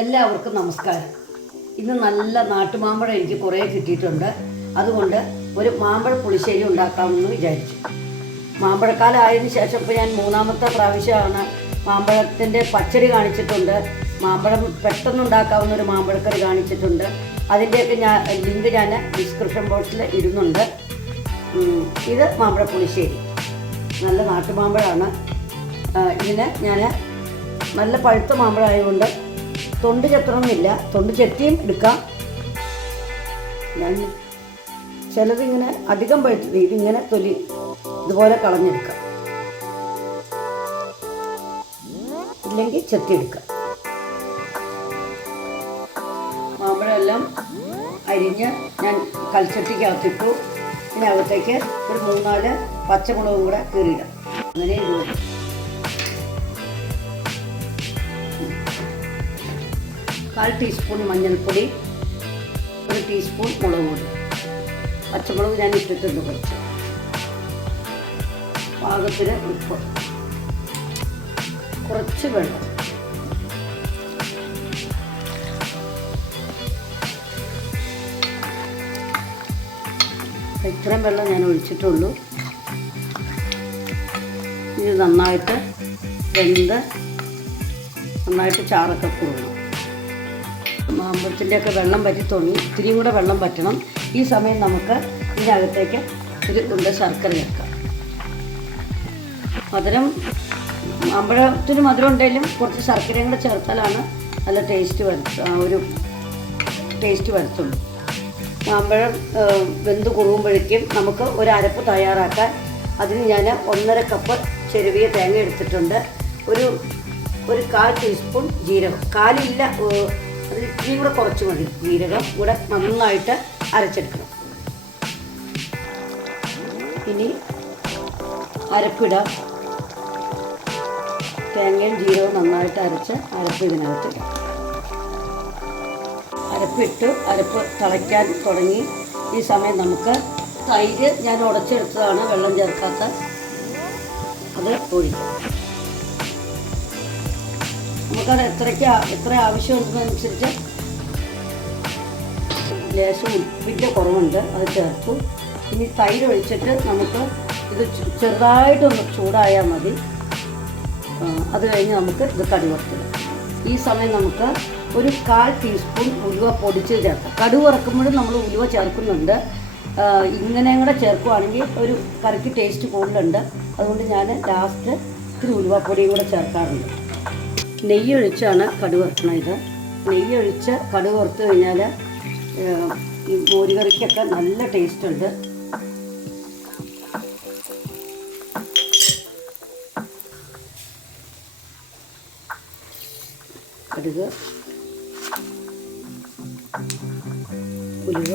എല്ലാവർക്കും നമസ്കാരം. ഇന്ന് നല്ല നാട്ടുമാമ്പഴം എനിക്ക് കുറേ കിട്ടിയിട്ടുണ്ട്. അതുകൊണ്ട് ഒരു മാമ്പഴ പുളിശ്ശേരി ഉണ്ടാക്കാമെന്ന് വിചാരിച്ചു. മാമ്പഴക്കാലം ആയതിനു ശേഷം ഇപ്പോൾ ഞാൻ മൂന്നാമത്തെ പ്രാവശ്യമാണ് മാമ്പഴത്തിന്റെ പച്ചടി കാണിച്ചിട്ടുണ്ട്. മാമ്പഴം പെട്ടെന്ന് ഉണ്ടാക്കാവുന്ന ഒരു മാമ്പഴക്കറി കാണിച്ചിട്ടുണ്ട്. അതിന്റെയൊക്കെ ഞാൻ ലിങ്ക് ഞാൻ ഡിസ്ക്രിപ്ഷൻ ബോക്സിൽ ഇടുന്നുണ്ട്. ഇത് മാമ്പഴ പുളിശ്ശേരി. നല്ല നാട്ടുമാമ്പഴമാണ് ഇതിന് ഞാൻ നല്ല പഴുത്ത മാമ്പഴമായതുകൊണ്ട് തൊണ്ട് ചെത്തണമെന്നില്ല. തൊണ്ട് ചെത്തിയും എടുക്കാം. ഞാൻ ചിലതിങ്ങനെ അധികം പഴുത്തത് ഇതിങ്ങനെ തൊലി ഇതുപോലെ കളഞ്ഞെടുക്കാം. ഇല്ലെങ്കിൽ ചെത്തിയെടുക്കാം. മാമ്പഴമെല്ലാം അരിഞ്ഞ് ഞാൻ കൽച്ചട്ടിക്കകത്തിട്ടു. ഇതിനകത്തേക്ക് ഒരു മൂന്നാൽ പച്ചമുളകും കൂടെ കീറിയിടാം. അങ്ങനെ ഇടും കാൽ ടീസ്പൂൺ മഞ്ഞൾപ്പൊടി ഒരു ടീസ്പൂൺ മുളക് പൊടി. പച്ചമുളക് ഞാൻ ഇട്ടിട്ടുണ്ട് കുറച്ച്. പാകത്തിന് ഉപ്പ്. കുറച്ച് വെള്ളം. ഇത്രയും വെള്ളം ഞാൻ ഒഴിച്ചിട്ടുള്ളൂ. ഇത് നന്നായിട്ട് വെന്ത് നന്നായിട്ട് ചാറൊക്കെ കുറുകണം മാമ്പഴത്തിന്റെയൊക്കെ വെള്ളം പറ്റി തുടങ്ങി. ഇത്തിരിയും കൂടെ വെള്ളം പറ്റണം ഈ സമയം നമുക്ക് ഇതിനകത്തേക്ക് ഒരു ഉണ്ട ശർക്കര ചേർക്കാം മധുരം അമ്പഴത്തിന് മധുരം ഉണ്ടെങ്കിലും കുറച്ച് ശർക്കരയും കൂടെ ചേർത്താലാണ് നല്ല ടേസ്റ്റ് വരുത്ത ഒരു ടേസ്റ്റ് വരുത്തുള്ളൂ. മാമ്പഴം വെന്ത് കുറുകുമ്പോഴേക്കും നമുക്ക് ഒരു അരപ്പ് തയ്യാറാക്കാൻ അതിന് ഞാൻ ഒന്നര കപ്പ് ചെരുവിയ തേങ്ങ എടുത്തിട്ടുണ്ട്. ഒരു ഒരു കാൽ ടീസ്പൂൺ ജീരകം. കാലില്ല ഏ, അതിൽ ഇത്തിരി കൂടെ കുറച്ച് മതി. ജീരകം കൂടെ നന്നായിട്ട് അരച്ചെടുക്കണം. ഇനി അരപ്പിടാം തേങ്ങയും ജീരകവും നന്നായിട്ട് അരച്ച് അരപ്പ് ഇതിനകത്തിടാം അരപ്പിട്ട് അരപ്പ് തിളയ്ക്കാൻ തുടങ്ങി. ഈ സമയം നമുക്ക് തൈര് ഞാൻ ഉടച്ചെടുത്തതാണ് വെള്ളം ചേർക്കാത്ത. അത് ഒഴിക്കാം. നമുക്കത് എത്രയ്ക്ക് എത്ര ആവശ്യമുണ്ടെന്നനുസരിച്ച് ലേശം ഉപ്പിന്റെ കുറവുണ്ട് അത് ചേർത്തു. ഇനി തൈര് ഒഴിച്ചിട്ട് നമുക്ക് ഇത് ചെറുതായിട്ടൊന്ന് ചൂടായാൽ മതി. അത് കഴിഞ്ഞ് നമുക്ക് ഇത് കടി വറുത്തിടാം ഈ സമയം നമുക്ക് ഒരു കാൽ ടീസ്പൂൺ ഉലുവ പൊടിച്ച് ചേർക്കാം. കടുവറക്കുമ്പോഴും നമ്മൾ ഉലുവ ചേർക്കുന്നുണ്ട്. ഇങ്ങനെയും കൂടെ ചേർക്കുവാണെങ്കിൽ ഒരു കറിക്ക് ടേസ്റ്റ് കൂടുതലുണ്ട്. അതുകൊണ്ട് ഞാൻ ലാസ്റ്റ് ഇത്തിരി ഉലുവപ്പൊടിയും കൂടെ ചേർക്കാറുണ്ട്. നെയ്യ് ഒഴിച്ചാണ് കടുക് വറുക്കണത്. ഇത് നെയ്യ് ഒഴിച്ച് കടുക് വറുത്ത് കഴിഞ്ഞാൽ ഈ മോരുകറിക്കൊക്കെ നല്ല ടേസ്റ്റ് ഉണ്ട് കടുക് ഉലുവ.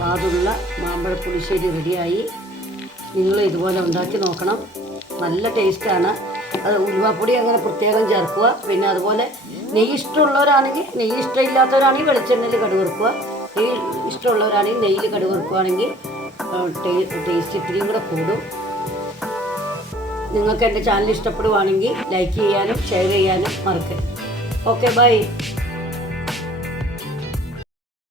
സ്വാദുള്ള മാമ്പഴ പുളിശ്ശേരി റെഡിയായി. നിങ്ങൾ ഇതുപോലെ ഉണ്ടാക്കി നോക്കണം. നല്ല ടേസ്റ്റാണ്. അത് ഉലുവാപ്പൊടി അങ്ങനെ പ്രത്യേകം ചേർക്കുക. പിന്നെ അതുപോലെ നെയ്യ് ഇഷ്ടമുള്ളവരാണെങ്കിൽ നെയ്യ് ഇഷ്ടമില്ലാത്തവരാണെങ്കിൽ വെളിച്ചെണ്ണയിൽ കടുവറുക്കുക നെയ്യ് ഇഷ്ടമുള്ളവരാണെങ്കിൽ നെയ്യിൽ കടുവറുക്കുകയാണെങ്കിൽ ടേസ്റ്റ് ഇത്തിരിയും കൂടെ കൂടും. നിങ്ങൾക്ക് എന്റെ ചാനൽ ഇഷ്ടപ്പെടുവാണെങ്കിൽ ലൈക്ക് ചെയ്യാനും ഷെയർ ചെയ്യാനും മറക്കരുത്. Okay bye.